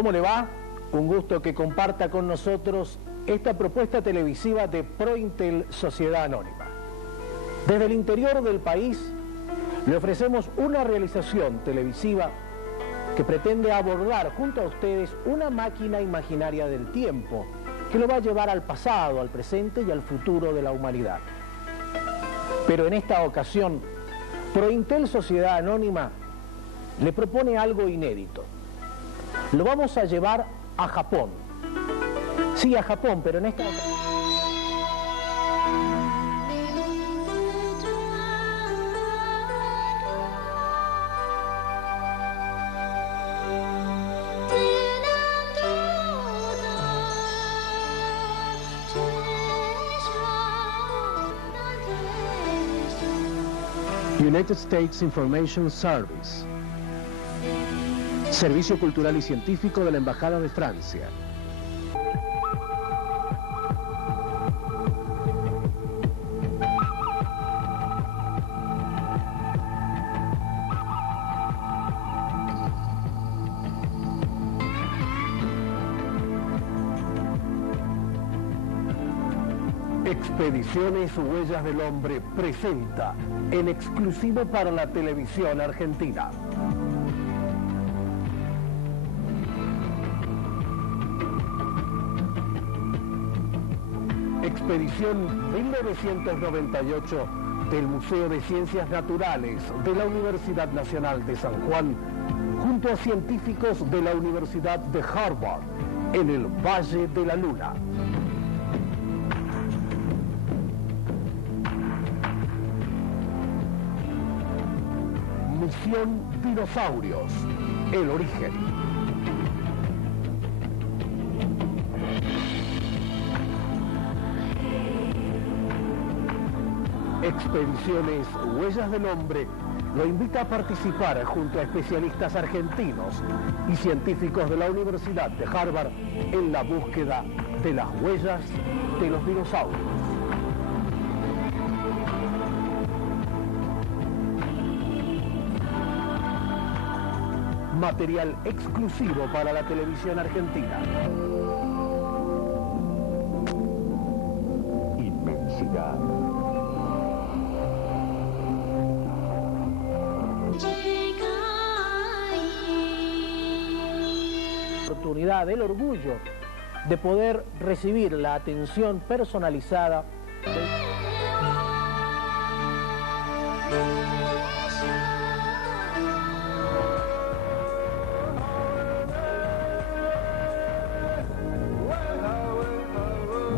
¿Cómo le va? Un gusto que comparta con nosotros esta propuesta televisiva de Prointel Sociedad Anónima. Desde el interior del país le ofrecemos una realización televisiva que pretende abordar junto a ustedes una máquina imaginaria del tiempo que lo va a llevar al pasado, al presente y al futuro de la humanidad. Pero en esta ocasión, Prointel Sociedad Anónima le propone algo inédito. Lo vamos a llevar a Japón. Sí, a Japón, pero en esta ocasión... United States Information Service, Servicio Cultural y Científico de la Embajada de Francia. Expediciones Huellas del Hombre presenta en exclusivo para la televisión argentina. Expedición 1998 del Museo de Ciencias Naturales de la Universidad Nacional de San Juan, junto a científicos de la Universidad de Harvard, en el Valle de la Luna. Misión Dinosaurios, el origen. Expediciones Huellas del Hombre lo invita a participar junto a especialistas argentinos y científicos de la Universidad de Harvard en la búsqueda de las huellas de los dinosaurios. Material exclusivo para la televisión argentina. Inmensidad. Oportunidad, el orgullo de poder recibir la atención personalizada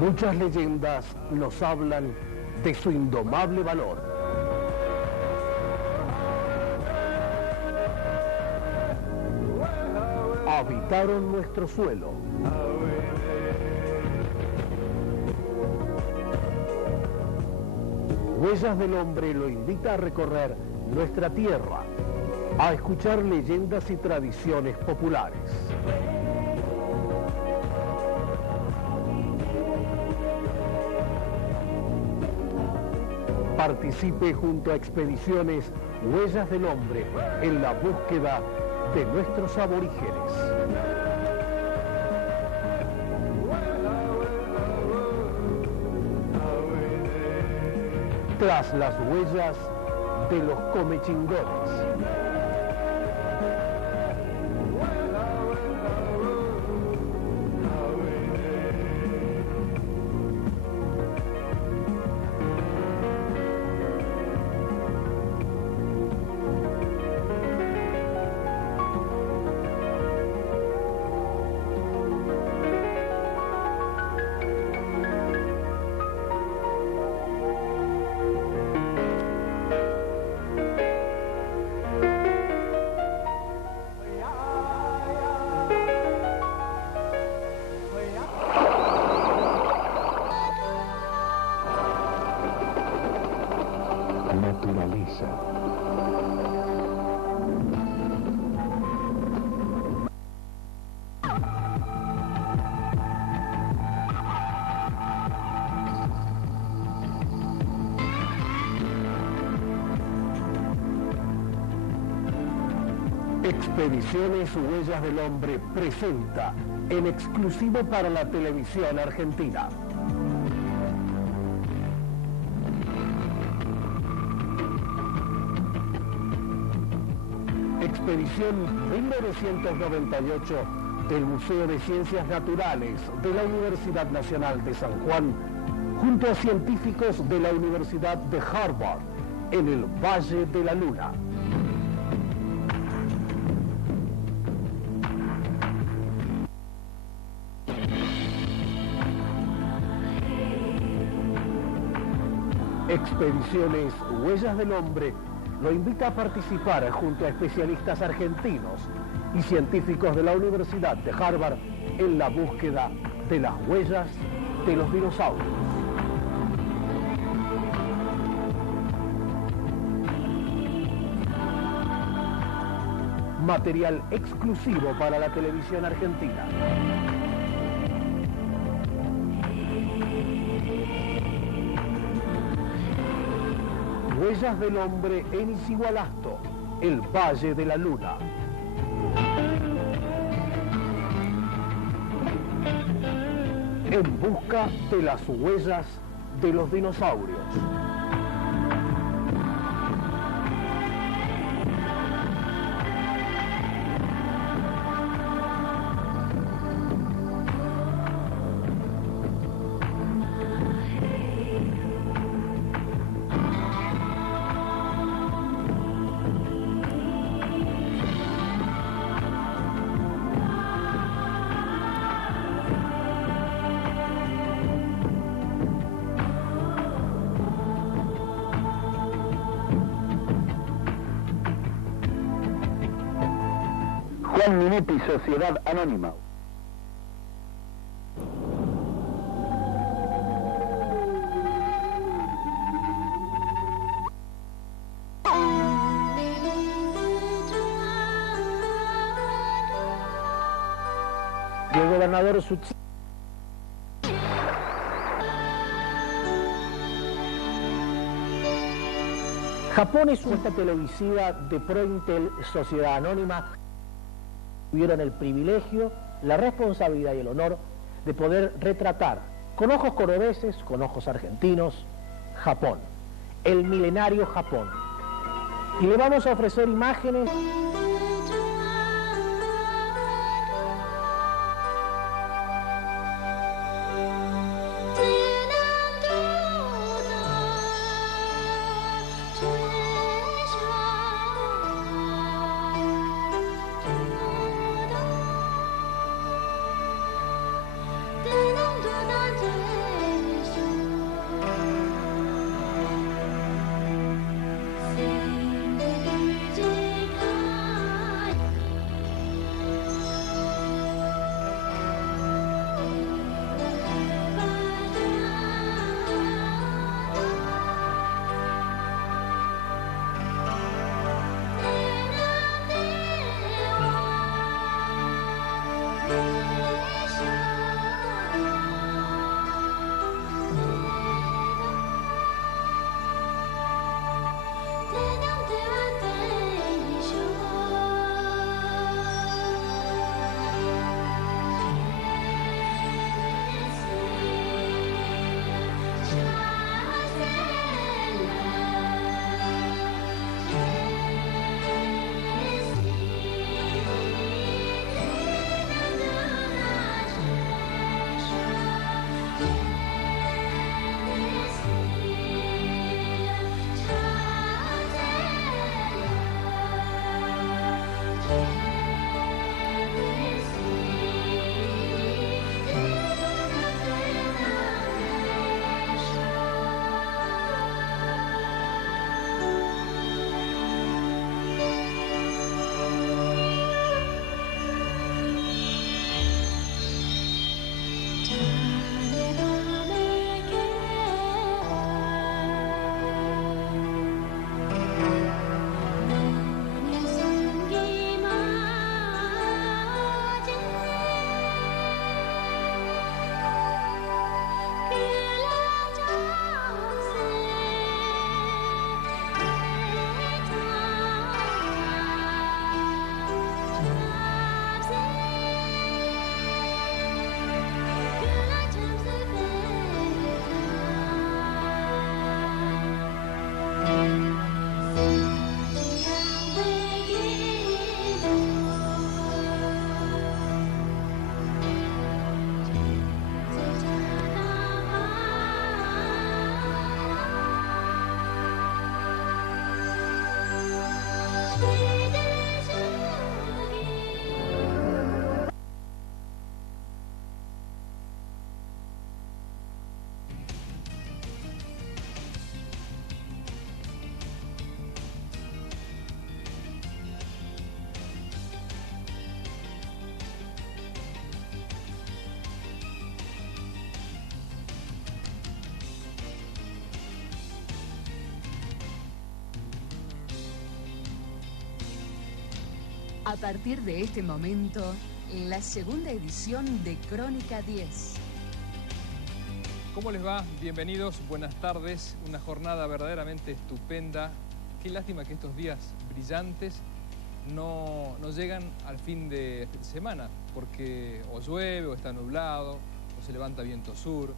Muchas leyendas nos hablan de su indomable valor. Habitaron nuestro suelo. Huellas del Hombre lo invita a recorrer nuestra tierra, a escuchar leyendas y tradiciones populares. Participe junto a Expediciones Huellas del Hombre en la búsqueda de nuestros aborígenes. Tras las huellas de los comechingones. Naturaleza. Expediciones Huellas del Hombre presenta en exclusivo para la televisión argentina. Expedición 1998 del Museo de Ciencias Naturales de la Universidad Nacional de San Juan, junto a científicos de la Universidad de Harvard, en el Valle de la Luna. Expediciones Huellas del Hombre lo invita a participar junto a especialistas argentinos y científicos de la Universidad de Harvard en la búsqueda de las huellas de los dinosaurios. Material exclusivo para la televisión argentina. Huellas del Hombre en Isigualasto, el Valle de la Luna. En busca de las huellas de los dinosaurios. Juan Minetti, Sociedad Anónima. Y el gobernador Suchi. Japón es una televisiva de Prointel Sociedad Anónima. Tuvieron el privilegio, la responsabilidad y el honor de poder retratar con ojos cordobeses, con ojos argentinos, Japón, el milenario Japón. Y le vamos a ofrecer imágenes A partir de este momento, la segunda edición de Crónica 10. ¿Cómo les va? Bienvenidos, buenas tardes. Una jornada verdaderamente estupenda. Qué lástima que estos días brillantes no llegan al fin de semana, porque o llueve, o está nublado, o se levanta viento sur.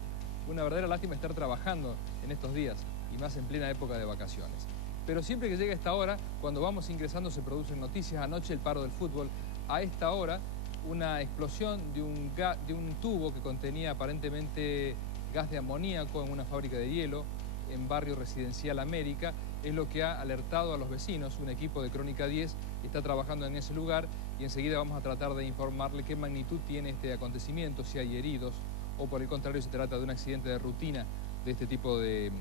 Una verdadera lástima estar trabajando en estos días, y más en plena época de vacaciones. Pero siempre que llega esta hora, cuando vamos ingresando se producen noticias. Anoche el paro del fútbol. A esta hora, una explosión de un tubo que contenía aparentemente gas de amoníaco en una fábrica de hielo en barrio residencial América, es lo que ha alertado a los vecinos. Un equipo de Crónica 10 está trabajando en ese lugar y enseguida vamos a tratar de informarle qué magnitud tiene este acontecimiento, si hay heridos o por el contrario se trata de un accidente de rutina de este tipo de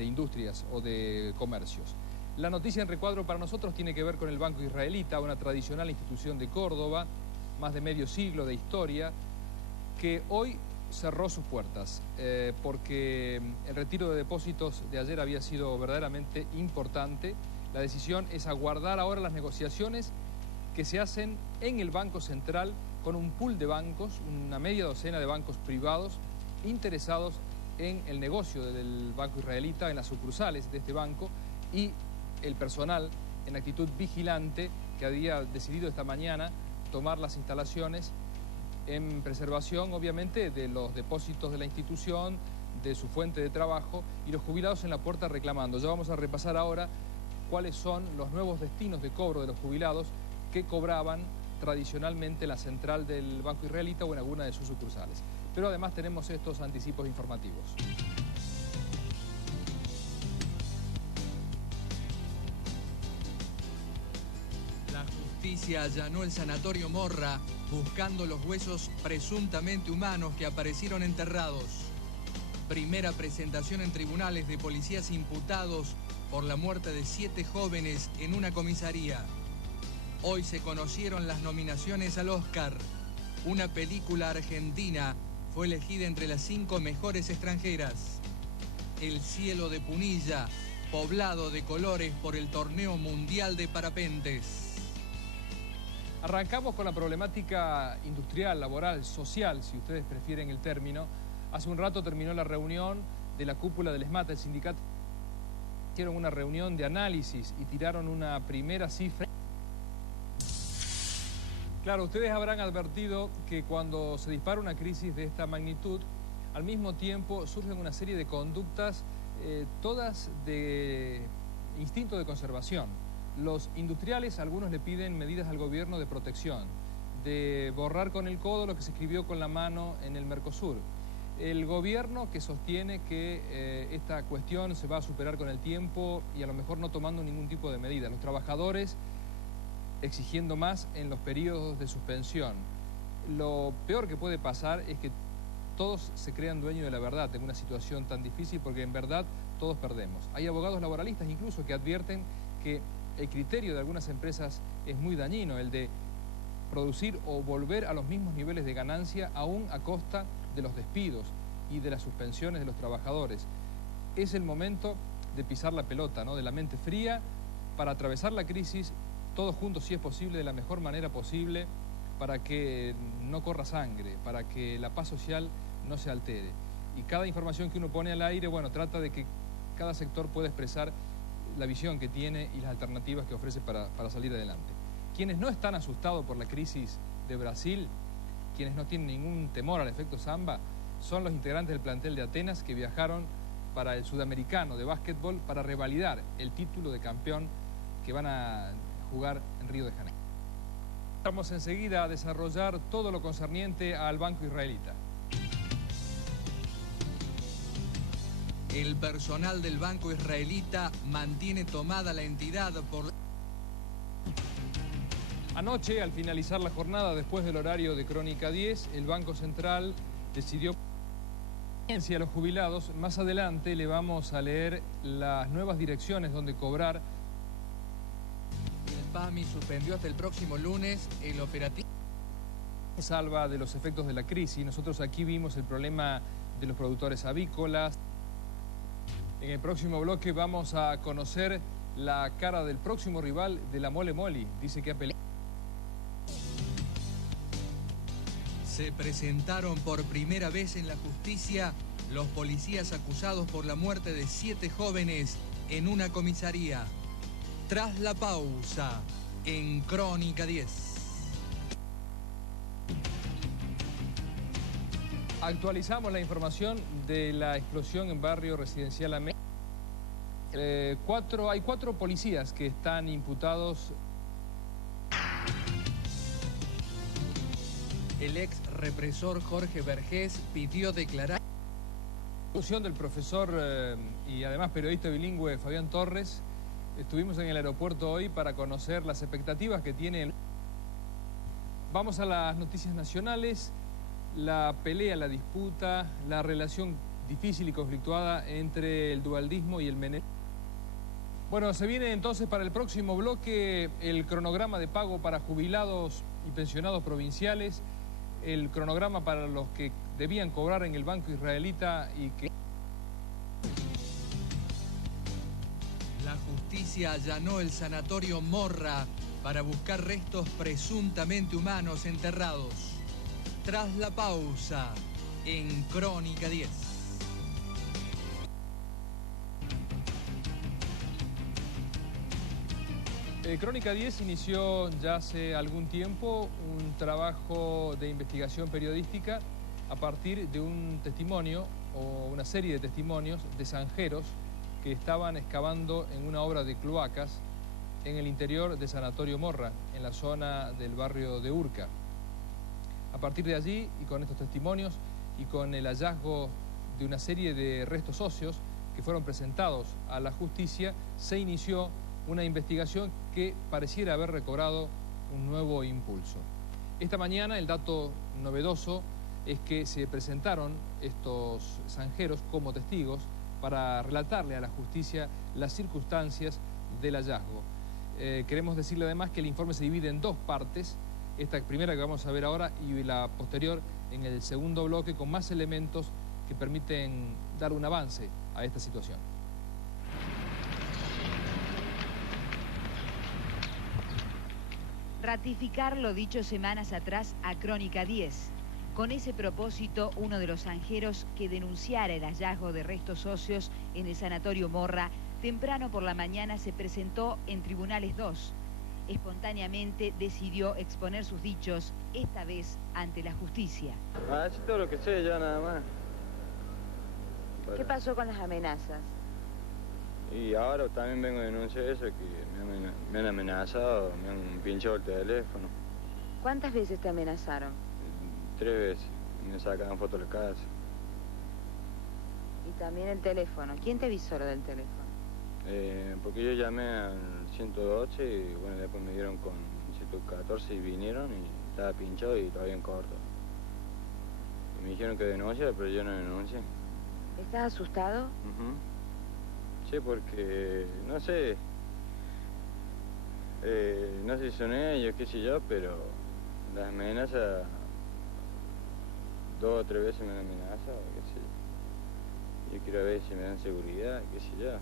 industrias o de comercios. La noticia en recuadro para nosotros tiene que ver con el Banco Israelita, una tradicional institución de Córdoba, más de medio siglo de historia, que hoy cerró sus puertas porque el retiro de depósitos de ayer había sido verdaderamente importante. La decisión es aguardar ahora las negociaciones que se hacen en el Banco Central con un pool de bancos, una media docena de bancos privados interesados en el negocio del Banco Israelita, en las sucursales de este banco, y el personal en actitud vigilante que había decidido esta mañana tomar las instalaciones en preservación, obviamente, de los depósitos de la institución, de su fuente de trabajo, y los jubilados en la puerta reclamando. Ya vamos a repasar ahora cuáles son los nuevos destinos de cobro de los jubilados que cobraban tradicionalmente en la central del Banco Israelita o en alguna de sus sucursales. Pero además tenemos estos anticipos informativos. La justicia allanó el sanatorio Morra buscando los huesos presuntamente humanos que aparecieron enterrados. Primera presentación en tribunales de policías imputados por la muerte de 7 jóvenes en una comisaría. Hoy se conocieron las nominaciones al Oscar. Una película argentina fue elegida entre las 5 mejores extranjeras. El cielo de Punilla, poblado de colores por el torneo mundial de parapentes. Arrancamos con la problemática industrial, laboral, social, si ustedes prefieren el término. Hace un rato terminó la reunión de la cúpula del ESMAT, el sindicato. Hicieron una reunión de análisis y tiraron una primera cifra. Claro, ustedes habrán advertido que cuando se dispara una crisis de esta magnitud, al mismo tiempo surgen una serie de conductas, todas de instinto de conservación. Los industriales, algunos le piden medidas al gobierno de protección, de borrar con el codo lo que se escribió con la mano en el Mercosur. El gobierno que sostiene que esta cuestión se va a superar con el tiempo y a lo mejor no tomando ningún tipo de medida. Los trabajadores exigiendo más en los periodos de suspensión. Lo peor que puede pasar es que todos se crean dueños de la verdad en una situación tan difícil, porque en verdad todos perdemos. Hay abogados laboralistas incluso que advierten que el criterio de algunas empresas es muy dañino, el de producir o volver a los mismos niveles de ganancia aún a costa de los despidos y de las suspensiones de los trabajadores. Es el momento de pisar la pelota, ¿no? De la mente fría para atravesar la crisis todos juntos, si es posible, de la mejor manera posible, para que no corra sangre, para que la paz social no se altere. Y cada información que uno pone al aire, bueno, trata de que cada sector pueda expresar la visión que tiene y las alternativas que ofrece para salir adelante. Quienes no están asustados por la crisis de Brasil, quienes no tienen ningún temor al efecto Samba, son los integrantes del plantel de Atenas que viajaron para el Sudamericano de básquetbol para revalidar el título de campeón que van a jugar en Río de Janeiro. Vamos enseguida a desarrollar todo lo concerniente al Banco Israelita. El personal del Banco Israelita mantiene tomada la entidad por... Anoche, al finalizar la jornada, después del horario de Crónica 10, el Banco Central decidió a los jubilados. Más adelante le vamos a leer las nuevas direcciones donde cobrar. El PAMI suspendió hasta el próximo lunes el operativo. Salva de los efectos de la crisis. Nosotros aquí vimos el problema de los productores avícolas. En el próximo bloque vamos a conocer la cara del próximo rival de la Mole Moli. Dice que ha peleado. Se presentaron por primera vez en la justicia los policías acusados por la muerte de 7 jóvenes en una comisaría. Tras la pausa, en Crónica 10. Actualizamos la información de la explosión en barrio residencial América. Hay 4 policías que están imputados. El ex represor Jorge Vergés pidió declarar. La explosión del profesor y además periodista bilingüe Fabián Torres. Estuvimos en el aeropuerto hoy para conocer las expectativas que tiene. Vamos a las noticias nacionales. La pelea, la disputa, la relación difícil y conflictuada entre el dualdismo y el menemismo. Bueno, se viene entonces para el próximo bloque el cronograma de pago para jubilados y pensionados provinciales, el cronograma para los que debían cobrar en el banco israelita y que... La justicia allanó el sanatorio Morra para buscar restos presuntamente humanos enterrados. Tras la pausa, en Crónica 10. Crónica 10 inició ya hace algún tiempo un trabajo de investigación periodística a partir de un testimonio o una serie de testimonios de zanjeros que estaban excavando en una obra de cloacas en el interior de Sanatorio Morra, en la zona del barrio de Urca. A partir de allí, y con estos testimonios, y con el hallazgo de una serie de restos óseos que fueron presentados a la justicia, se inició una investigación que pareciera haber recobrado un nuevo impulso. Esta mañana el dato novedoso es que se presentaron estos zanjeros como testigos para relatarle a la justicia las circunstancias del hallazgo. Queremos decirle además que el informe se divide en 2 partes, esta primera que vamos a ver ahora y la posterior en el segundo bloque, con más elementos que permiten dar un avance a esta situación. Ratificar lo dicho semanas atrás a Crónica 10. Con ese propósito, uno de los zanjeros que denunciara el hallazgo de restos óseos en el Sanatorio Morra, temprano por la mañana se presentó en Tribunales 2. Espontáneamente decidió exponer sus dichos, esta vez ante la justicia. Es todo lo que sé yo nada más. ¿Qué pasó con las amenazas? Y ahora también vengo a denunciar eso, que me han amenazado, me han pinchado el teléfono. ¿Cuántas veces te amenazaron? 3 veces, me sacaron fotos de la casa. Y también el teléfono. ¿Quién te avisó lo del teléfono? Porque yo llamé al 112 y bueno, después me dieron con 114 y vinieron y estaba pinchado y lo habían cortado. Y me dijeron que denunciara, pero yo no denuncié. ¿Estás asustado? Sí, porque, no sé si son ellos, qué sé yo, pero las amenazas, 2 o 3 veces me han amenazado, qué sé yo. Yo quiero ver si me dan seguridad, qué sé yo.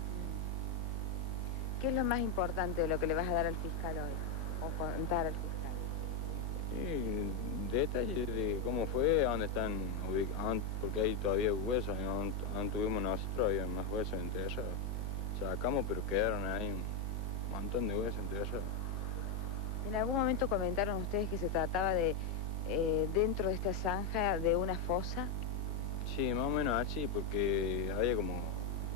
¿Qué es lo más importante de lo que le vas a dar al fiscal hoy? O contar al fiscal. Y detalles de cómo fue, a dónde están ubicados, porque hay todavía huesos, donde tuvimos nosotros había más huesos enterrados. Sacamos, pero quedaron ahí un montón de huesos enterrados. ¿En algún momento comentaron ustedes que se trataba de, dentro de esta zanja, de una fosa? Sí, más o menos así, porque había como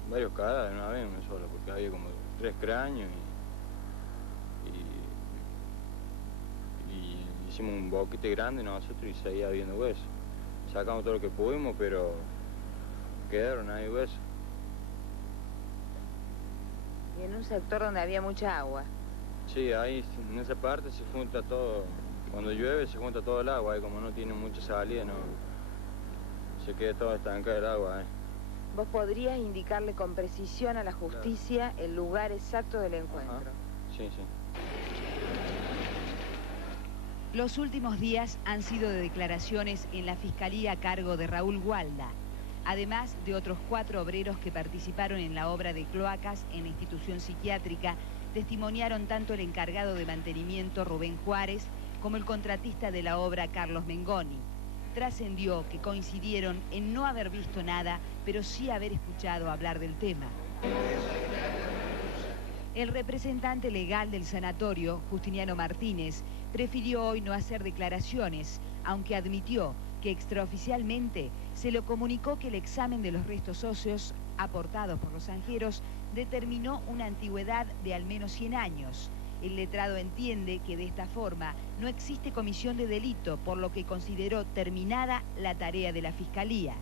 varios cadáveres, no había uno solo, porque había como 3 cráneos y hicimos un boquete grande nosotros y seguía habiendo huesos. Sacamos todo lo que pudimos, pero quedaron ahí huesos. Y en un sector donde había mucha agua. Sí, ahí en esa parte se junta todo, cuando llueve se junta todo el agua, y como no tiene mucha salida, no se queda todo estancado el agua. ¿Vos podrías indicarle con precisión a la justicia el lugar exacto del encuentro? Ajá. Sí, sí. Los últimos días han sido de declaraciones en la Fiscalía a cargo de Raúl Gualda, además de otros 4 obreros que participaron en la obra de cloacas en la institución psiquiátrica. Testimoniaron tanto el encargado de mantenimiento Rubén Juárez como el contratista de la obra Carlos Mengoni. trascendió que coincidieron en no haber visto nada, pero sí haber escuchado hablar del tema. El representante legal del sanatorio, Justiniano Martínez, prefirió hoy no hacer declaraciones, aunque admitió que extraoficialmente se le comunicó que el examen de los restos óseos aportados por los zanjeros determinó una antigüedad de al menos 100 años. El letrado entiende que de esta forma no existe comisión de delito, por lo que consideró terminada la tarea de la Fiscalía.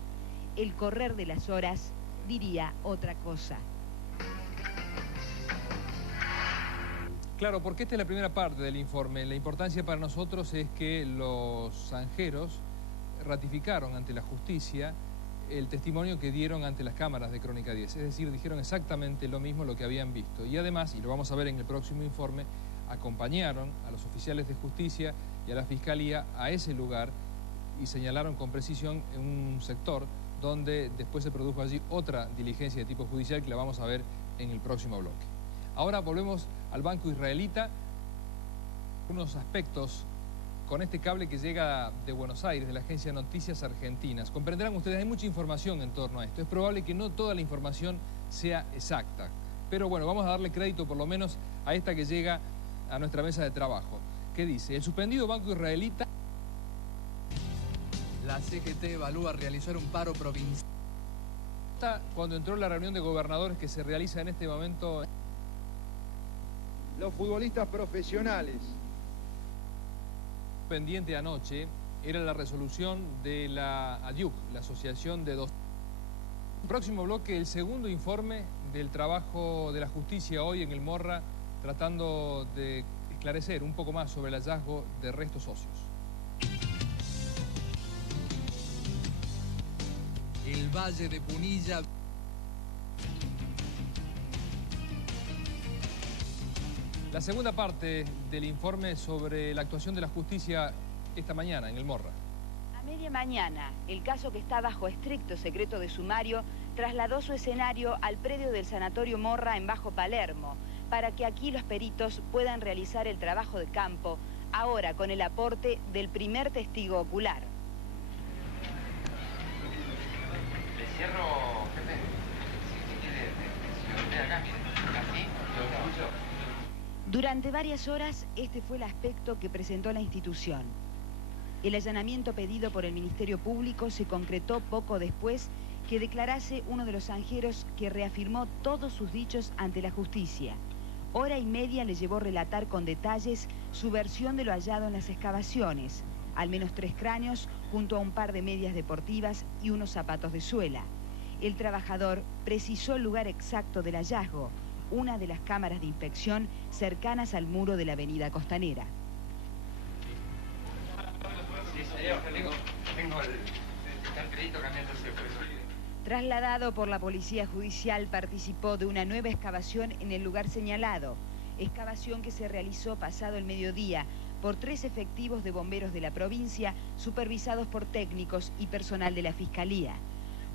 El correr de las horas diría otra cosa. Claro, porque esta es la primera parte del informe. La importancia para nosotros es que los zanjeros ratificaron ante la justicia el testimonio que dieron ante las cámaras de Crónica 10. Es decir, dijeron exactamente lo mismo, lo que habían visto. Y además, y lo vamos a ver en el próximo informe, acompañaron a los oficiales de justicia y a la Fiscalía a ese lugar y señalaron con precisión en un sector donde después se produjo allí otra diligencia de tipo judicial que la vamos a ver en el próximo bloque. Ahora volvemos al Banco Israelita. Unos aspectos con este cable que llega de Buenos Aires, de la Agencia de Noticias Argentinas. Comprenderán ustedes, hay mucha información en torno a esto. Es probable que no toda la información sea exacta. Pero bueno, vamos a darle crédito por lo menos a esta que llega a nuestra mesa de trabajo. ¿Qué dice? El suspendido Banco Israelita... La CGT evalúa realizar un paro provincial. Cuando entró la reunión de gobernadores que se realiza en este momento... Los futbolistas profesionales. Pendiente anoche era la resolución de la ADIUC, la Asociación de Docentes. Próximo bloque, el segundo informe del trabajo de la justicia hoy en el Morra, tratando de esclarecer un poco más sobre el hallazgo de restos óseos. El Valle de Punilla. La segunda parte del informe sobre la actuación de la justicia esta mañana en el Morra. A media mañana, el caso que está bajo estricto secreto de sumario trasladó su escenario al predio del Sanatorio Morra en Bajo Palermo, para que aquí los peritos puedan realizar el trabajo de campo, ahora con el aporte del primer testigo ocular. Le cierro, jefe, si usted acá, mire, así, lo escucho. Durante varias horas, este fue el aspecto que presentó la institución. El allanamiento pedido por el Ministerio Público se concretó poco después que declarase uno de los zanjeros que reafirmó todos sus dichos ante la justicia. Hora y media le llevó relatar con detalles su versión de lo hallado en las excavaciones, al menos 3 cráneos junto a un par de medias deportivas y unos zapatos de suela. El trabajador precisó el lugar exacto del hallazgo, una de las cámaras de inspección cercanas al muro de la avenida Costanera. Sí, señor, tengo el crédito cambiándose por eso. Trasladado por la Policía Judicial, participó de una nueva excavación en el lugar señalado, excavación que se realizó pasado el mediodía por 3 efectivos de bomberos de la provincia, supervisados por técnicos y personal de la Fiscalía.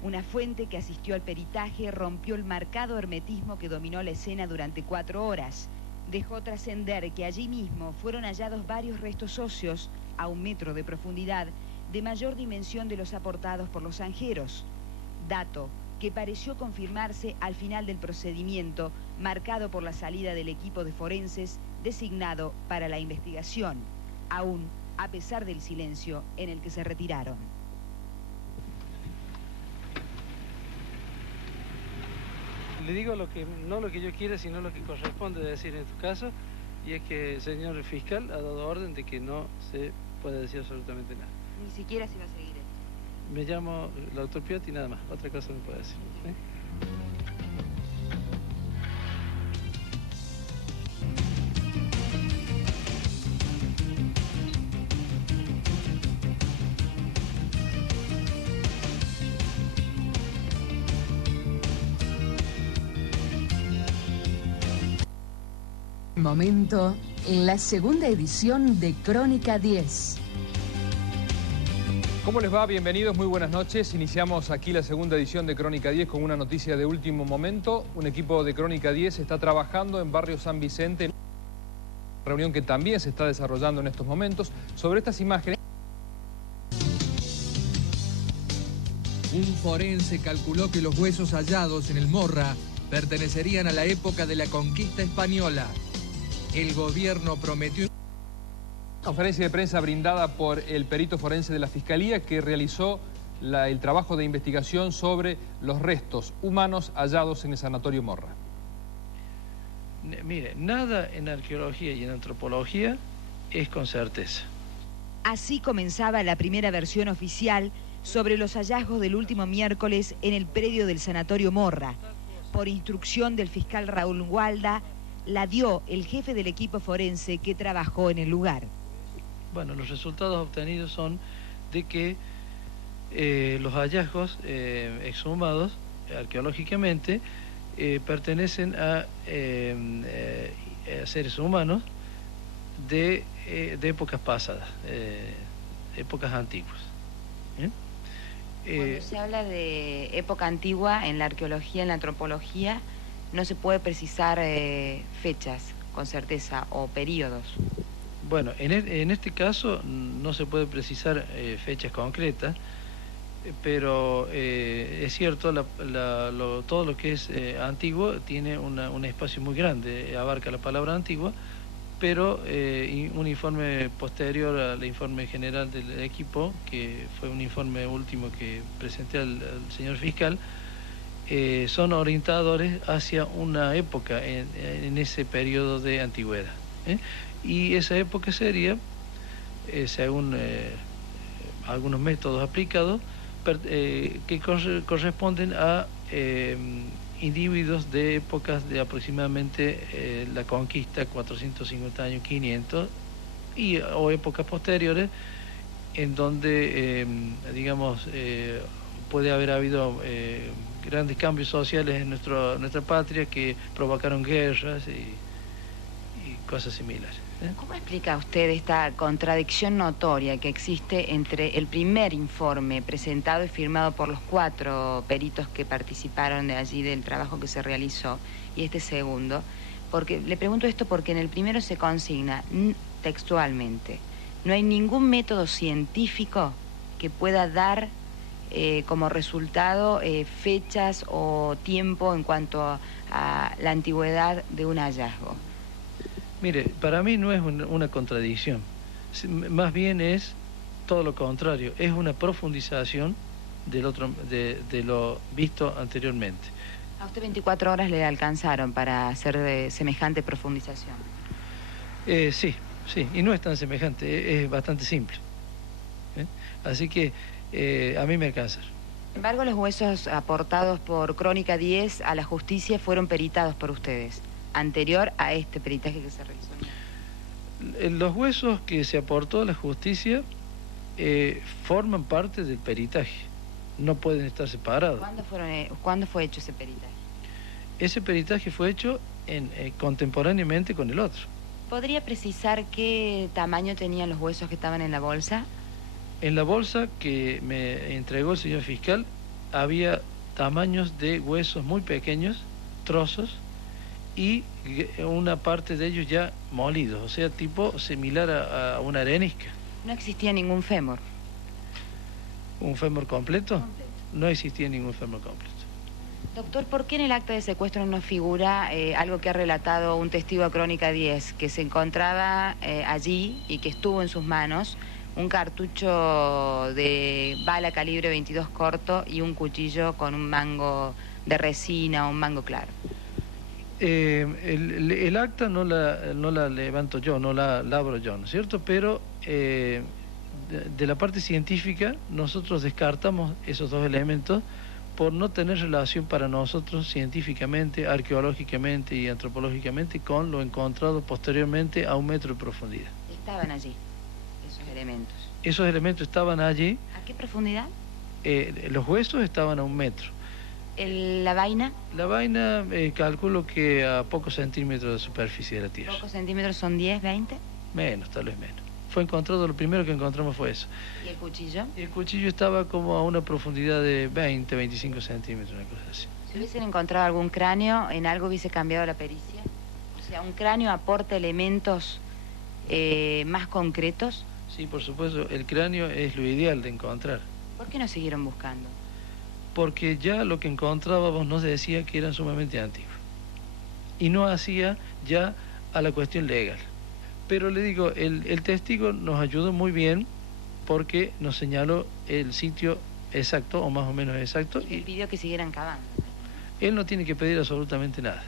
Una fuente que asistió al peritaje rompió el marcado hermetismo que dominó la escena durante 4 horas. Dejó trascender que allí mismo fueron hallados varios restos óseos a 1 metro de profundidad, de mayor dimensión de los aportados por los zanjeros. Dato que pareció confirmarse al final del procedimiento, marcado por la salida del equipo de forenses designado para la investigación, aún a pesar del silencio en el que se retiraron. Le digo no lo que yo quiera, sino lo que corresponde decir en tu caso, y es que el señor fiscal ha dado orden de que no se puede decir absolutamente nada. Ni siquiera se va a seguir esto. Me llamo el doctor Piotti y nada más, otra cosa no puedo decir. ¿Sí? Momento en la segunda edición de Crónica 10. ¿Cómo les va? Bienvenidos, muy buenas noches. Iniciamos aquí la segunda edición de Crónica 10 con una noticia de último momento. Un equipo de Crónica 10 está trabajando en Barrio San Vicente, reunión que también se está desarrollando en estos momentos. Sobre estas imágenes, Un forense calculó que los huesos hallados en el Morra pertenecerían a la época de la conquista española. El gobierno prometió... Conferencia de prensa brindada por el perito forense de la Fiscalía que realizó el trabajo de investigación sobre los restos humanos hallados en el sanatorio Morra. Mire, nada en arqueología y en antropología es con certeza. Así comenzaba la primera versión oficial sobre los hallazgos del último miércoles en el predio del sanatorio Morra. Por instrucción del fiscal Raúl Gualda, la dio el jefe del equipo forense que trabajó en el lugar. Bueno, los resultados obtenidos son de que los hallazgos exhumados arqueológicamente pertenecen a seres humanos de épocas pasadas, épocas antiguas. Cuando se habla de época antigua en la arqueología, en la antropología, no se puede precisar fechas con certeza o periodos. Bueno, en este caso no se puede precisar fechas concretas, pero es cierto, todo lo que es antiguo tiene un espacio muy grande, abarca la palabra antigua, pero un informe posterior al informe general del equipo, que fue un informe último que presenté al señor fiscal, son orientadores hacia una época en ese periodo de antigüedad. Y esa época sería, según algunos métodos aplicados, que corresponden a individuos de épocas de aproximadamente la conquista, 450 años, 500, o épocas posteriores, en donde, digamos, puede haber habido grandes cambios sociales en nuestra patria que provocaron guerras y cosas similares. ¿Cómo explica usted esta contradicción notoria que existe entre el primer informe presentado y firmado por los 4 peritos que participaron de allí del trabajo que se realizó y este segundo? Porque le pregunto esto porque en el primero se consigna textualmente: no hay ningún método científico que pueda dar como resultado fechas o tiempo en cuanto a la antigüedad de un hallazgo. Mire, para mí no es una contradicción, más bien es todo lo contrario, es una profundización de lo visto anteriormente. ¿A usted 24 horas le alcanzaron para hacer semejante profundización? Sí, y no es tan semejante, es bastante simple. Así que a mí me alcanza. Sin embargo, los huesos aportados por Crónica 10 a la justicia fueron peritados por ustedes, anterior a este peritaje que se realizó. Los huesos que se aportó a la justicia forman parte del peritaje, no pueden estar separados. ¿Cuándo fue hecho ese peritaje? Ese peritaje fue hecho contemporáneamente con el otro. ¿Podría precisar qué tamaño tenían los huesos que estaban en la bolsa? En la bolsa que me entregó el señor fiscal había tamaños de huesos muy pequeños, trozos, y una parte de ellos ya molidos, o sea, tipo similar a una arenisca. ¿No existía ningún fémur? ¿Un fémur completo? No existía ningún fémur completo. Doctor, ¿por qué en el acta de secuestro no figura algo que ha relatado un testigo a Crónica 10, que se encontraba allí y que estuvo en sus manos un cartucho de bala calibre 22 corto y un cuchillo con un mango de resina o un mango claro? El acta no la levanto yo, no la abro yo, ¿no es cierto? Pero de la parte científica nosotros descartamos esos 2 elementos por no tener relación para nosotros científicamente, arqueológicamente y antropológicamente con lo encontrado posteriormente a 1 metro de profundidad. ¿Estaban allí esos elementos? Esos elementos estaban allí. ¿A qué profundidad? Los huesos estaban a 1 metro. ¿La vaina? La vaina calculo que a pocos centímetros de superficie de la tierra. ¿Pocos centímetros son 10, 20? Menos, tal vez menos. Fue encontrado, lo primero que encontramos fue eso. ¿Y el cuchillo? Y el cuchillo estaba como a una profundidad de 20, 25 centímetros, una cosa así. Si hubiesen encontrado algún cráneo, ¿en algo hubiese cambiado la pericia? O sea, ¿un cráneo aporta elementos más concretos? Sí, por supuesto, el cráneo es lo ideal de encontrar. ¿Por qué no siguieron buscando? porque ya lo que encontrábamos nos decía que eran sumamente antiguos. Y no hacía ya a la cuestión legal. Pero le digo, el testigo nos ayudó muy bien porque nos señaló el sitio exacto, o más o menos exacto. Y pidió que siguieran cavando. Él no tiene que pedir absolutamente nada.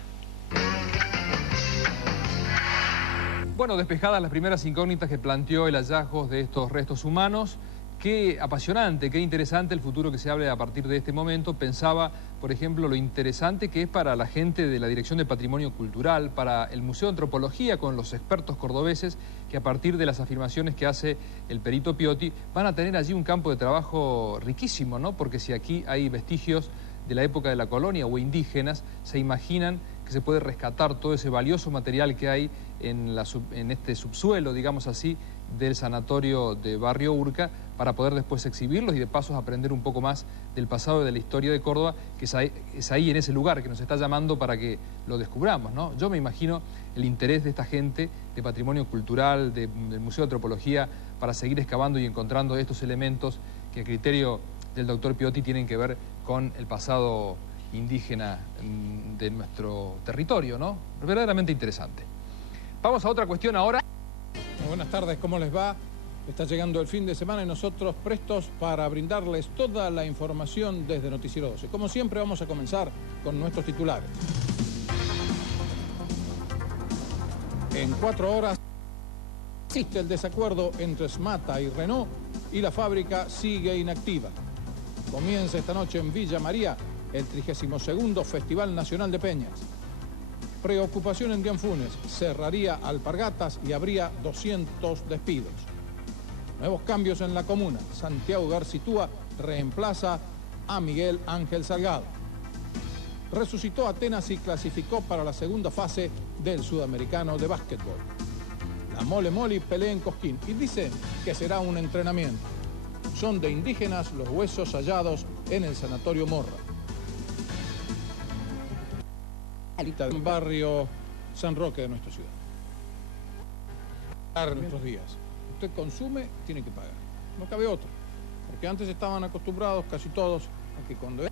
Bueno, despejadas las primeras incógnitas que planteó el hallazgo de estos restos humanos, qué apasionante, qué interesante el futuro que se abre a partir de este momento. Pensaba, por ejemplo, lo interesante que es para la gente de la Dirección de Patrimonio Cultural, para el Museo de Antropología con los expertos cordobeses, que a partir de las afirmaciones que hace el perito Piotti van a tener allí un campo de trabajo riquísimo, ¿no? Porque si aquí hay vestigios de la época de la colonia o indígenas, se imaginan que se puede rescatar todo ese valioso material que hay en este subsuelo, digamos así, del sanatorio de Barrio Urca, para poder después exhibirlos y de paso aprender un poco más del pasado y de la historia de Córdoba, que es ahí en ese lugar que nos está llamando para que lo descubramos, ¿no? Yo me imagino el interés de esta gente de patrimonio cultural, del Museo de Antropología, para seguir excavando y encontrando estos elementos que a criterio del doctor Piotti tienen que ver con el pasado indígena de nuestro territorio, ¿no? Verdaderamente interesante. Vamos a otra cuestión ahora. Buenas tardes, ¿cómo les va? Está llegando el fin de semana y nosotros prestos para brindarles toda la información desde Noticiero 12. Como siempre, vamos a comenzar con nuestros titulares. En 4 horas existe el desacuerdo entre SMATA y Renault y la fábrica sigue inactiva. Comienza esta noche en Villa María el 32º Festival Nacional de Peñas. Preocupación en Dianfunes, cerraría alpargatas y habría 200 despidos. Nuevos cambios en la comuna. Santiago Garcitúa reemplaza a Miguel Ángel Salgado. Resucitó Atenas y clasificó para la segunda fase del Sudamericano de Básquetbol. La Mole Moli pelea en Cosquín y dice que será un entrenamiento. Son de indígenas los huesos hallados en el Sanatorio Morra. En barrio San Roque de nuestra ciudad. En nuestros días. Usted consume, tiene que pagar. No cabe otro. Porque antes estaban acostumbrados casi todos a que cuando...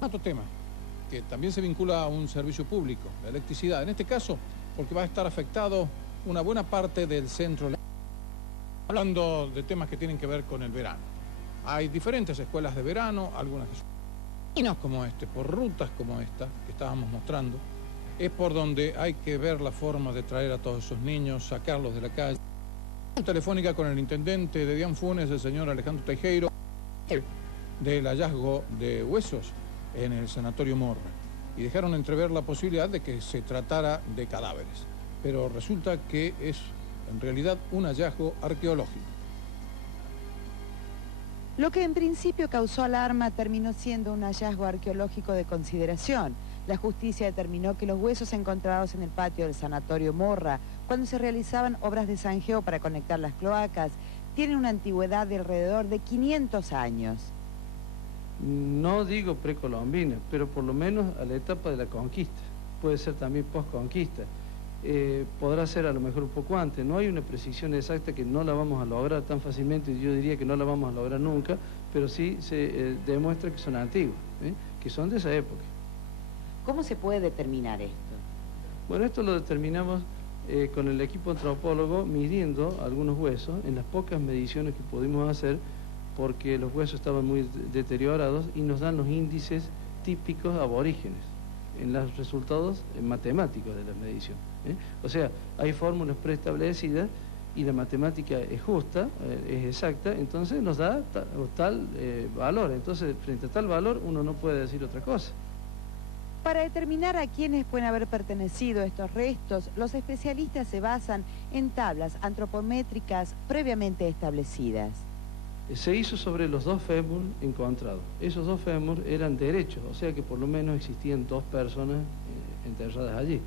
Otro tema, que también se vincula a un servicio público, la electricidad. En este caso, porque va a estar afectado una buena parte del centro. Hablando de temas que tienen que ver con el verano. Hay diferentes escuelas de verano, algunas que son como por rutas como esta que estábamos mostrando. Es por donde hay que ver la forma de traer a todos esos niños, sacarlos de la calle. Telefónica con el intendente de Dianfunes, el señor Alejandro Teijeiro, del hallazgo de huesos en el Sanatorio Morra. Y dejaron entrever la posibilidad de que se tratara de cadáveres. Pero resulta que es en realidad un hallazgo arqueológico. Lo que en principio causó alarma terminó siendo un hallazgo arqueológico de consideración. La justicia determinó que los huesos encontrados en el patio del Sanatorio Morra, cuando se realizaban obras de zanjeo para conectar las cloacas, tienen una antigüedad de alrededor de 500 años. No digo precolombina, pero por lo menos a la etapa de la conquista. Puede ser también posconquista. Podrá ser a lo mejor un poco antes. No hay una precisión exacta que no la vamos a lograr tan fácilmente, yo diría que no la vamos a lograr nunca, pero sí se demuestra que son antiguos, que son de esa época. ¿Cómo se puede determinar esto? Bueno, esto lo determinamos con el equipo antropólogo midiendo algunos huesos en las pocas mediciones que pudimos hacer, porque los huesos estaban muy deteriorados y nos dan los índices típicos aborígenes en los resultados matemáticos de la medición. O sea, hay fórmulas preestablecidas y la matemática es justa, es exacta, entonces nos da tal valor. Entonces, frente a tal valor, uno no puede decir otra cosa. Para determinar a quiénes pueden haber pertenecido estos restos, los especialistas se basan en tablas antropométricas previamente establecidas. Se hizo sobre los 2 fémur encontrados. Esos 2 fémur eran derechos, o sea que por lo menos existían 2 personas enterradas allí.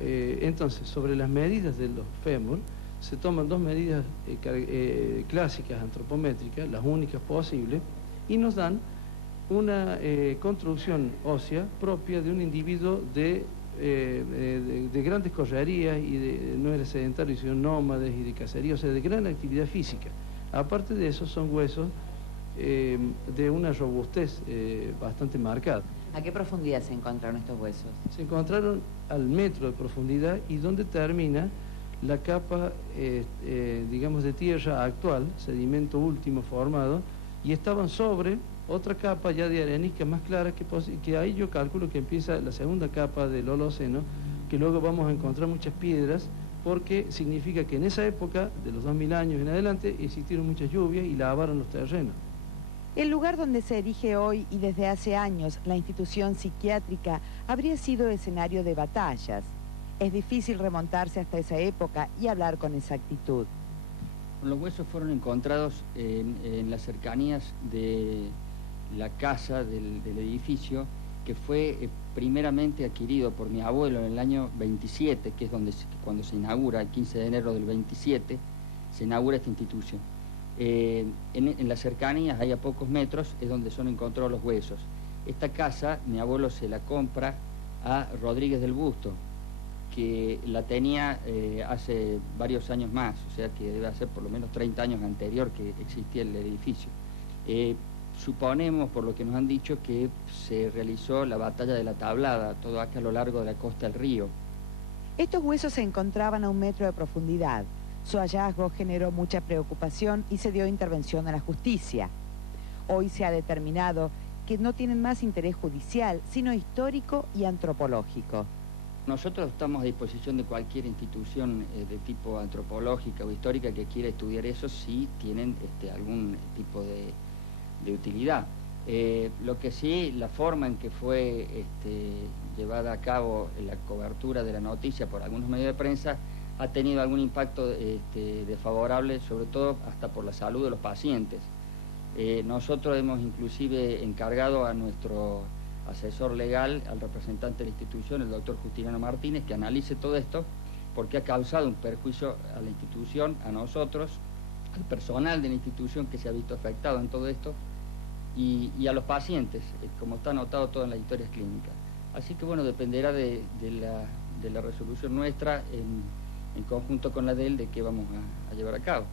Entonces, sobre las medidas de los fémur, se toman 2 medidas clásicas antropométricas, las únicas posibles, y nos dan una construcción ósea propia de un individuo de grandes correrías y no era sedentario, sino nómades y de cacería, o sea, de gran actividad física. Aparte de eso, son huesos de una robustez bastante marcada. ¿A qué profundidad se encontraron estos huesos? Se encontraron al metro de profundidad y donde termina la capa, digamos, de tierra actual, sedimento último formado, y estaban sobre otra capa ya de arenisca más clara, que ahí yo calculo que empieza la segunda capa del Holoceno, que luego vamos a encontrar muchas piedras, porque significa que en esa época, de los 2000 años en adelante, existieron muchas lluvias y lavaron los terrenos. El lugar donde se erige hoy y desde hace años la institución psiquiátrica habría sido escenario de batallas. Es difícil remontarse hasta esa época y hablar con exactitud. Los huesos fueron encontrados en las cercanías de la casa del edificio, que fue primeramente adquirido por mi abuelo en el año 27, que es cuando se inaugura, el 15 de enero del 27, se inaugura esta institución. En las cercanías, ahí a pocos metros, es donde son encontrados los huesos. Esta casa, mi abuelo se la compra a Rodríguez del Busto, que la tenía hace varios años más, o sea que debe ser por lo menos 30 años anterior que existía el edificio. Suponemos, por lo que nos han dicho, que se realizó la batalla de la Tablada, todo acá a lo largo de la costa del río. Estos huesos se encontraban a 1 metro de profundidad. Su hallazgo generó mucha preocupación y se dio intervención a la justicia. Hoy se ha determinado que no tienen más interés judicial, sino histórico y antropológico. Nosotros estamos a disposición de cualquier institución de tipo antropológica o histórica que quiera estudiar eso, si tienen algún tipo de utilidad. Lo que sí, la forma en que fue llevada a cabo la cobertura de la noticia por algunos medios de prensa ha tenido algún impacto desfavorable, sobre todo hasta por la salud de los pacientes. Nosotros hemos inclusive encargado a nuestro asesor legal, al representante de la institución, el doctor Justiniano Martínez, que analice todo esto, porque ha causado un perjuicio a la institución, a nosotros, al personal de la institución que se ha visto afectado en todo esto, y a los pacientes, como está anotado todo en las historias clínicas. Así que bueno, dependerá de la resolución nuestra, en conjunto con la de él, de qué vamos a llevar a cabo.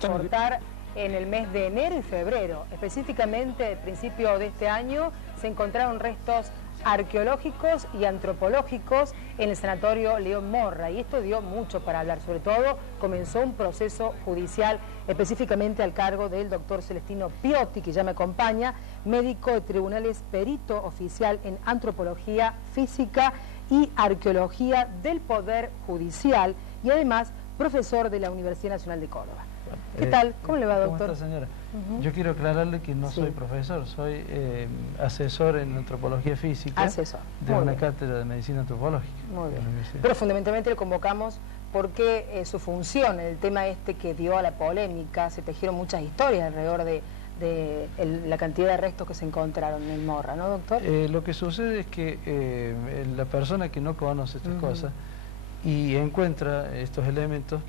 Cortar en el mes de enero y febrero, específicamente al principio de este año, se encontraron restos arqueológicos y antropológicos en el sanatorio León Morra, y esto dio mucho para hablar. Sobre todo comenzó un proceso judicial específicamente al cargo del doctor Celestino Piotti, que ya me acompaña, médico de tribunales, perito oficial en antropología física y arqueología del Poder Judicial, y además profesor de la Universidad Nacional de Córdoba. ¿Qué tal? ¿Cómo le va, doctor? ¿Cómo está, señora? Yo quiero aclararle que no soy profesor, soy asesor en antropología física de una cátedra de medicina antropológica. Muy bien. Pero fundamentalmente le convocamos porque su función, el tema que dio a la polémica, se tejieron muchas historias alrededor de la cantidad de restos que se encontraron en el Morra, ¿no, doctor? Lo que sucede es que la persona que no conoce estas cosas y encuentra estos elementos,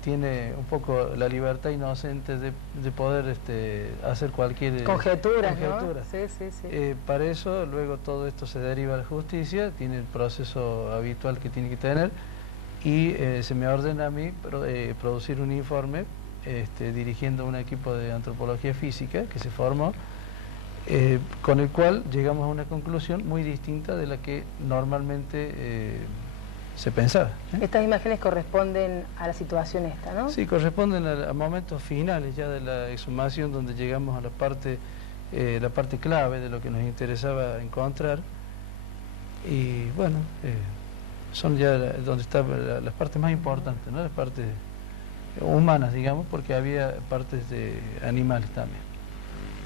tiene un poco la libertad inocente de poder hacer cualquier conjetura, ¿no? Sí. Para eso luego todo esto se deriva a la justicia, tiene el proceso habitual que tiene que tener, y se me ordena a mí producir un informe dirigiendo un equipo de antropología física que se formó, con el cual llegamos a una conclusión muy distinta de la que normalmente se pensaba. Estas imágenes corresponden a la situación ¿no? Sí, corresponden a momentos finales ya de la exhumación, donde llegamos a la parte clave de lo que nos interesaba encontrar, y bueno, son ya donde están las partes más importantes, ¿no? Las partes humanas, digamos, porque había partes de animales también.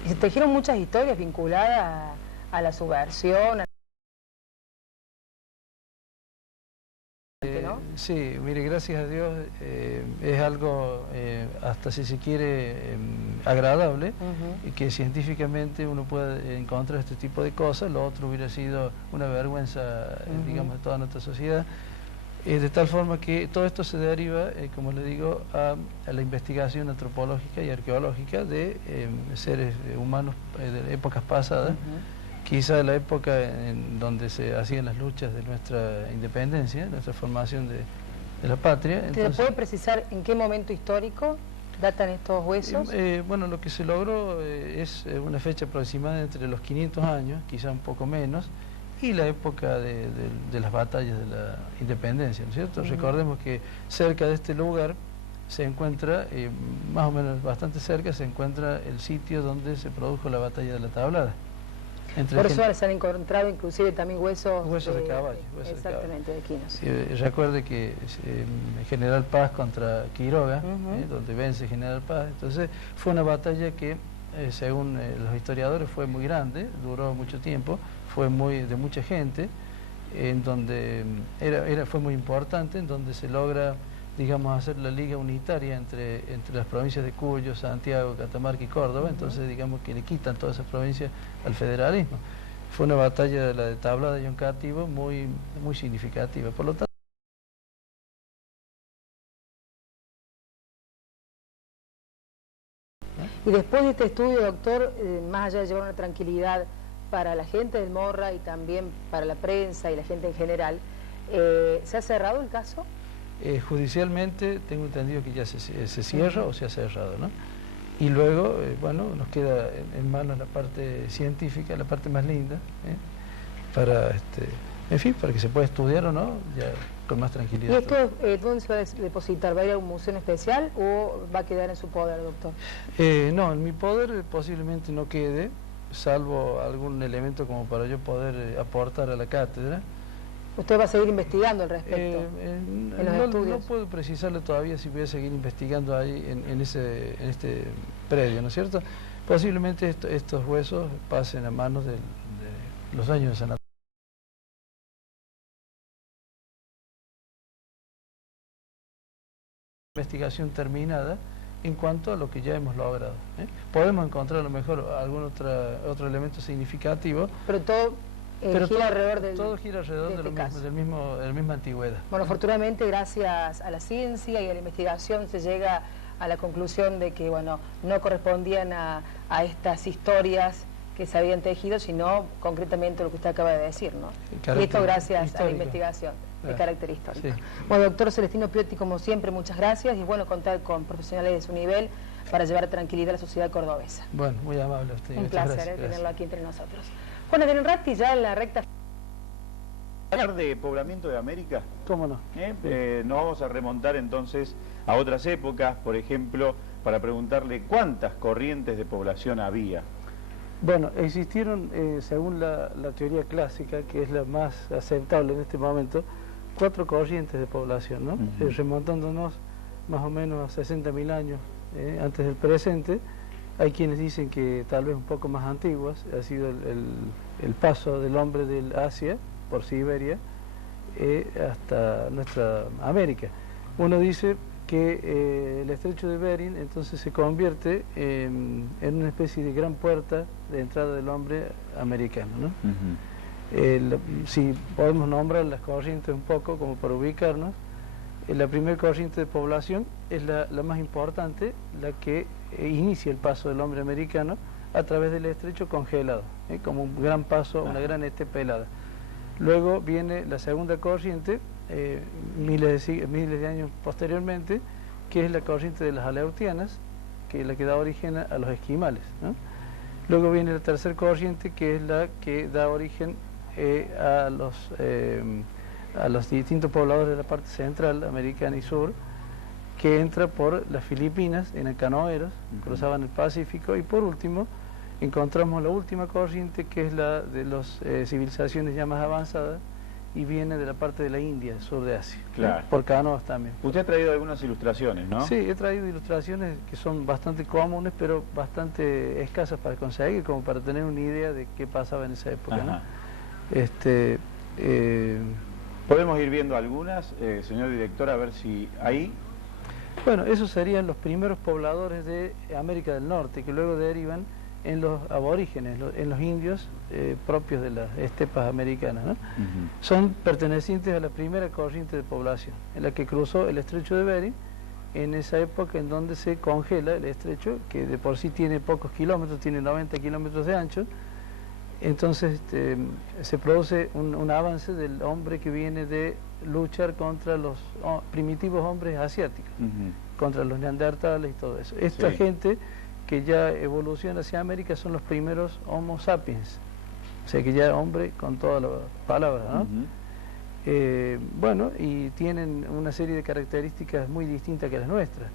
Y se tejieron muchas historias vinculadas a la subversión, ¿no? Sí, mire, gracias a Dios es algo, hasta si se quiere, agradable, y que científicamente uno puede encontrar este tipo de cosas. Lo otro hubiera sido una vergüenza, digamos, de toda nuestra sociedad, de tal forma que todo esto se deriva, como le digo, a la investigación antropológica y arqueológica de seres humanos de épocas pasadas, quizá la época en donde se hacían las luchas de nuestra independencia, nuestra formación patria. Entonces, ¿puede precisar en qué momento histórico datan estos huesos? Bueno, lo que se logró es una fecha aproximada entre los 500 años, quizá un poco menos, y la época de las batallas de la independencia, ¿no es cierto? Recordemos que cerca de este lugar se encuentra, más o menos bastante cerca, se encuentra el sitio donde se produjo la batalla de la Tablada. Por eso se han encontrado inclusive también huesos de caballo. Exactamente, de quinos. Sí, recuerde que General Paz contra Quiroga, donde vence General Paz, entonces fue una batalla que, según los historiadores, fue muy grande, duró mucho tiempo, fue de mucha gente, en donde fue muy importante, en donde se logra, digamos, hacer la liga unitaria entre las provincias de Cuyo, Santiago, Catamarca y Córdoba. Entonces, digamos que le quitan todas esas provincias al federalismo. Fue una batalla, la de Tablada y Oncativo, muy significativa. Por lo tanto, y después de este estudio, doctor, más allá de llevar una tranquilidad para la gente del Morra y también para la prensa y la gente en general, ¿se ha cerrado el caso? Judicialmente tengo entendido que ya se cierra o se ha cerrado, ¿no? Y luego, bueno, nos queda en manos la parte científica, la parte más linda, para, en fin, para que se pueda estudiar o no, ya con más tranquilidad. ¿Y esto dónde se va a depositar? ¿Va a ir a un museo especial o va a quedar en su poder, doctor? No, en mi poder posiblemente no quede, salvo algún elemento como para yo poder aportar a la cátedra. ¿Usted va a seguir investigando al respecto en los estudios? No puedo precisarle todavía si voy a seguir investigando ahí en este predio, ¿no es cierto? Posiblemente estos huesos pasen a manos de los años de sanatorio. Investigación terminada en cuanto a lo que ya hemos logrado. Podemos encontrar a lo mejor algún otro elemento significativo. Pero todo gira alrededor de la misma antigüedad. Bueno, afortunadamente, gracias a la ciencia y a la investigación se llega a la conclusión de que, bueno, no correspondían a estas historias que se habían tejido, sino concretamente lo que usted acaba de decir, ¿no? Y esto gracias a la investigación de carácter histórico. Sí. Bueno, doctor Celestino Piotti, como siempre, muchas gracias, y es bueno contar con profesionales de su nivel para llevar tranquilidad a la sociedad cordobesa. Bueno, muy amable a usted. Un placer tenerlo aquí entre nosotros. Juan Adrián Ratti, ya en la recta... ¿Hablar de poblamiento de América? ¿Cómo no? Nos vamos a remontar entonces a otras épocas, por ejemplo, para preguntarle cuántas corrientes de población había. Bueno, existieron, según la teoría clásica, que es la más aceptable en este momento, 4 corrientes de población, ¿no? Remontándonos más o menos a 60.000 años antes del presente. Hay quienes dicen que tal vez un poco más antiguas, ha sido el paso del hombre del Asia por Siberia hasta nuestra América. Uno dice que el estrecho de Bering entonces se convierte en una especie de gran puerta de entrada del hombre americano, ¿no? Si podemos nombrar las corrientes un poco como para ubicarnos, la primera corriente de población es la más importante, la que inicia el paso del hombre americano a través del estrecho congelado, como un gran paso, una gran estepa helada. Luego viene la segunda corriente, miles de años posteriormente, que es la corriente de las aleutianas, que es la que da origen a los esquimales, ¿no? Luego viene la tercera corriente, que es la que da origen a los distintos pobladores de la parte central, americana y sur, que entra por las Filipinas, en canoeros, cruzaban el Pacífico, y por último encontramos la última corriente, que es la de las civilizaciones ya más avanzadas, y viene de la parte de la India, sur de Asia, claro, por canoas también. Usted ha traído algunas ilustraciones, ¿no? Sí, he traído ilustraciones que son bastante comunes, pero bastante escasas para conseguir, como para tener una idea de qué pasaba en esa época, ¿no? ¿Podemos ir viendo algunas, señor director, a ver si hay? Bueno, esos serían los primeros pobladores de América del Norte, que luego derivan en los aborígenes, en los indios propios de las estepas americanas, ¿no? Son pertenecientes a la primera corriente de población, en la que cruzó el estrecho de Bering, en esa época en donde se congela el estrecho, que de por sí tiene pocos kilómetros, tiene 90 kilómetros de ancho, entonces se produce un avance del hombre que viene de luchar contra los primitivos hombres asiáticos, contra los neandertales y todo eso. Esta gente que ya evoluciona hacia América son los primeros Homo sapiens, o sea que ya hombre con todas las palabras, ¿no? Bueno, y tienen una serie de características muy distintas que las nuestras.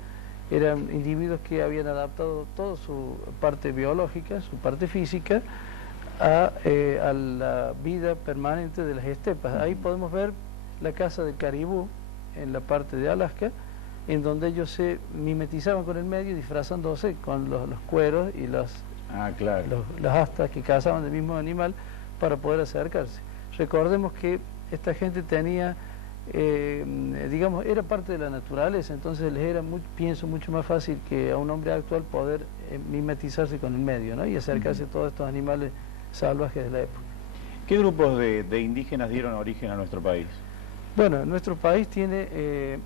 Eran individuos que habían adaptado toda su parte biológica, su parte física, a la vida permanente de las estepas. Ahí podemos ver la caza del caribú en la parte de Alaska, en donde ellos se mimetizaban con el medio disfrazándose con los cueros y las astas que cazaban del mismo animal para poder acercarse. Recordemos que esta gente tenía, digamos, era parte de la naturaleza, entonces les era, pienso, mucho más fácil que a un hombre actual poder mimetizarse con el medio, ¿no? Y acercarse a todos estos animales salvajes de la época. ¿Qué grupos de indígenas dieron origen a nuestro país? Bueno, nuestro país tiene,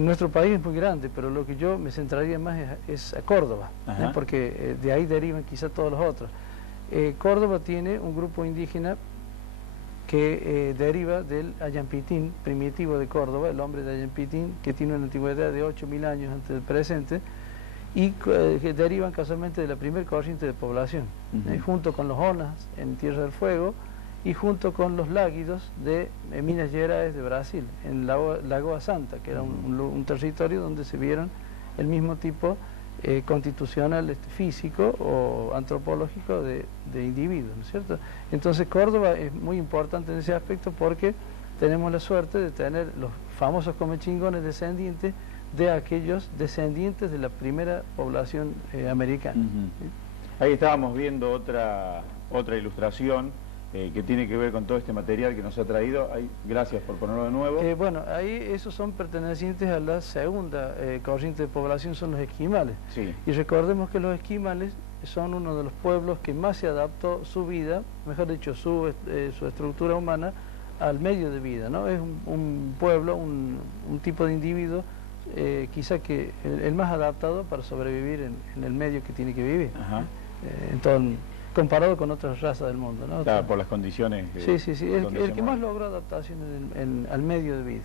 nuestro país es muy grande, pero lo que yo me centraría más es a Córdoba, porque de ahí derivan quizá todos los otros. Córdoba tiene un grupo indígena que deriva del Ayampitín primitivo de Córdoba, el hombre de Ayampitín, que tiene una antigüedad de 8.000 años antes del presente, y que derivan casualmente de la primera corriente de población, junto con los Onas en Tierra del Fuego, y junto con los Láguidos de Minas Gerais de Brasil, en Lagoa Santa, que era un territorio donde se vieron el mismo tipo constitucional físico o antropológico de individuos, ¿no es cierto? Entonces Córdoba es muy importante en ese aspecto porque tenemos la suerte de tener los famosos comechingones descendientes de aquellos descendientes de la primera población americana. Ahí estábamos viendo otra ilustración que tiene que ver con todo este material que nos ha traído. Gracias por ponerlo de nuevo. Bueno, ahí esos son pertenecientes a la segunda corriente de población, son los esquimales. Y recordemos que los esquimales son uno de los pueblos que más se adaptó su vida, mejor dicho, su estructura humana, al medio de vida, ¿no? Es un pueblo, un tipo de individuo, quizá que el más adaptado para sobrevivir en el medio que tiene que vivir. Comparado con otras razas del mundo, ¿no? Claro, por las condiciones. Sí, el que más logró adaptación al medio de vida.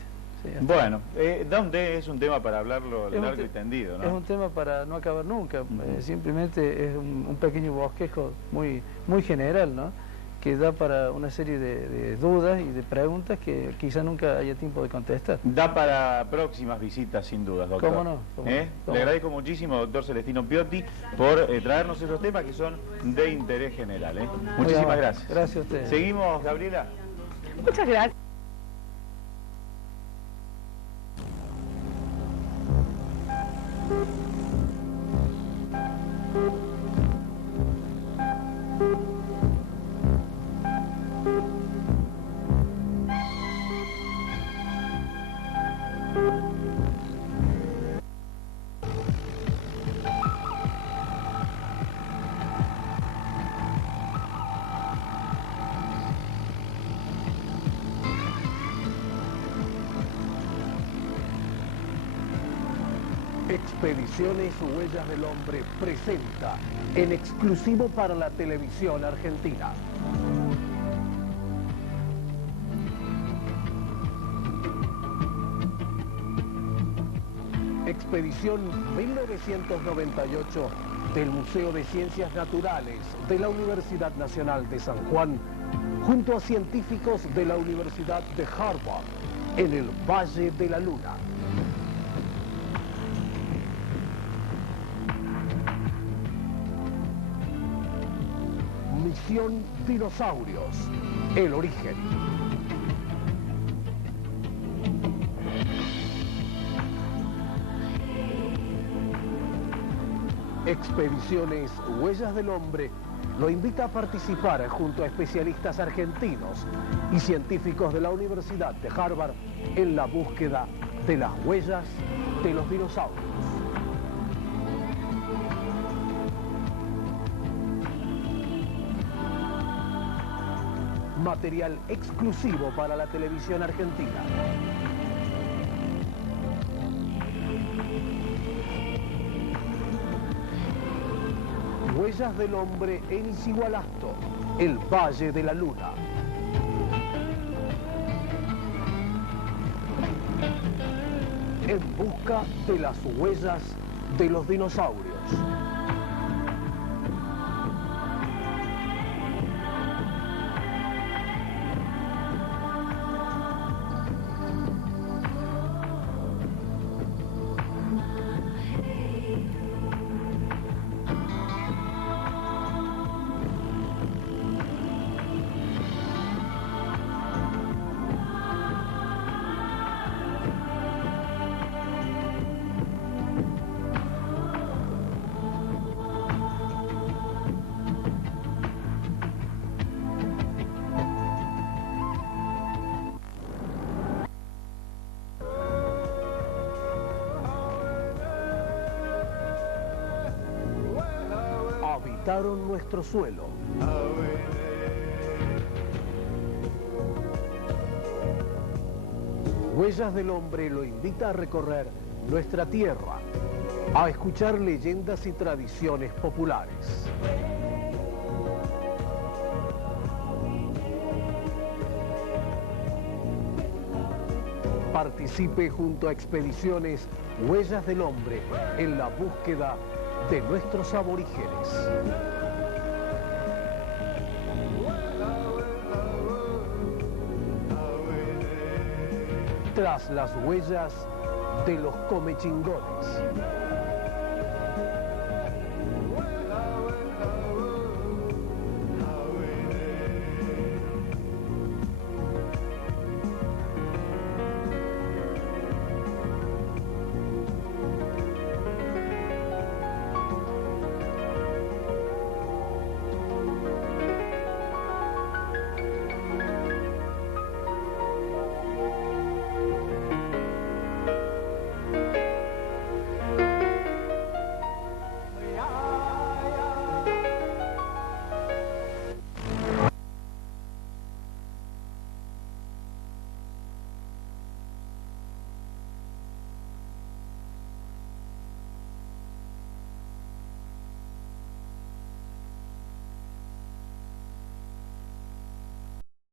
Bueno, es un tema para hablarlo largo y tendido, ¿no? Es un tema para no acabar nunca, simplemente es un pequeño bosquejo muy general, ¿no? Que da para una serie de dudas y de preguntas que quizá nunca haya tiempo de contestar. Da para próximas visitas, sin dudas, doctor. ¿Cómo no? Le agradezco muchísimo, doctor Celestino Piotti, por traernos esos temas que son de interés general. Muchísimas gracias. Gracias a ustedes. ¿Seguimos, Gabriela? Muchas gracias. Expediciones Huellas del Hombre presenta en exclusivo para la televisión argentina. Expedición 1998 del Museo de Ciencias Naturales de la Universidad Nacional de San Juan, junto a científicos de la Universidad de Harvard, en el Valle de la Luna. Misión Dinosaurios, el origen. Expediciones Huellas del Hombre lo invita a participar junto a especialistas argentinos y científicos de la Universidad de Harvard en la búsqueda de las huellas de los dinosaurios. Material exclusivo para la televisión argentina. Huellas del hombre en Isigualasto, el Valle de la Luna. En busca de las huellas de los dinosaurios. Habitaron nuestro suelo. Huellas del hombre lo invita a recorrer nuestra tierra, a escuchar leyendas y tradiciones populares. Participe junto a Expediciones Huellas del Hombre en la búsqueda de nuestros aborígenes. Tras las huellas de los comechingones.